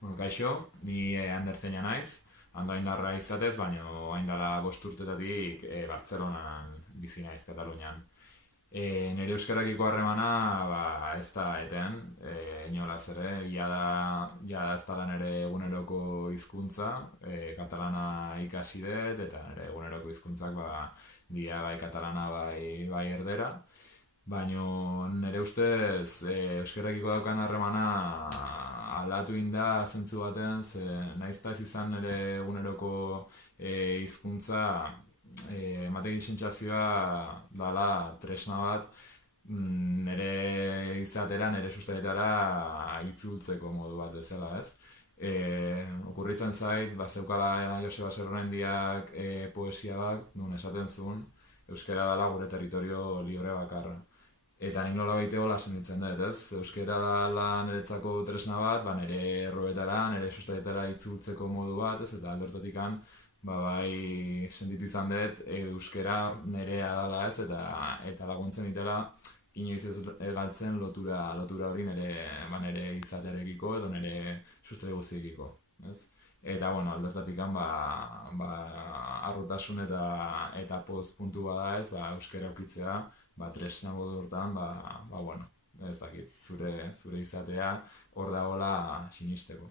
Kaixo, ni Ander Zeina naiz, Andoaindarra izatez, baina orain dela 5 urtetatik Bartzelonan bizi naiz, Katalunian. Nire euskarakiko harremana ez da eten, inolaz ere, jada ez dela nire eguneroko hizkuntza, katalana ikasi dut, eta nire eguneroko hizkuntzak dira bai katalana bai erdera. Baina nire ustez euskarakiko daukan harremana aldatu inda zentzu baten, ze naizta ez izan nire eguneroko hizkuntza, emateki sentsazioa dala tresna bat nire izatera, nire sustaetara itzultzeko modu bat bezala, ez? Okurritzen zait, zeukala Joseba Serrorendiak poesia bat, nun esaten zuen, euskara dela gure territorio libre bakarra. Eta nik nola baite hola sentitzen dut, ez? Euskara dela niretzako tresna bat, nire erroetara, nire sustaetara itzultzeko modu bat, ez? Eta aldortatikan, bai sentitu izan dut euskara nirea dela, ez? Eta laguntzen ditela inoiz ez galtzen lotura hori nire izatearekiko edo nire sustrai guztiekiko, ez? Eta, aldortatikan, arrotasun eta poz puntu bada, ez? Euskara ukitzea, tresna modu hortan, ez dakit, zure izatea hor dagoela sinisteko.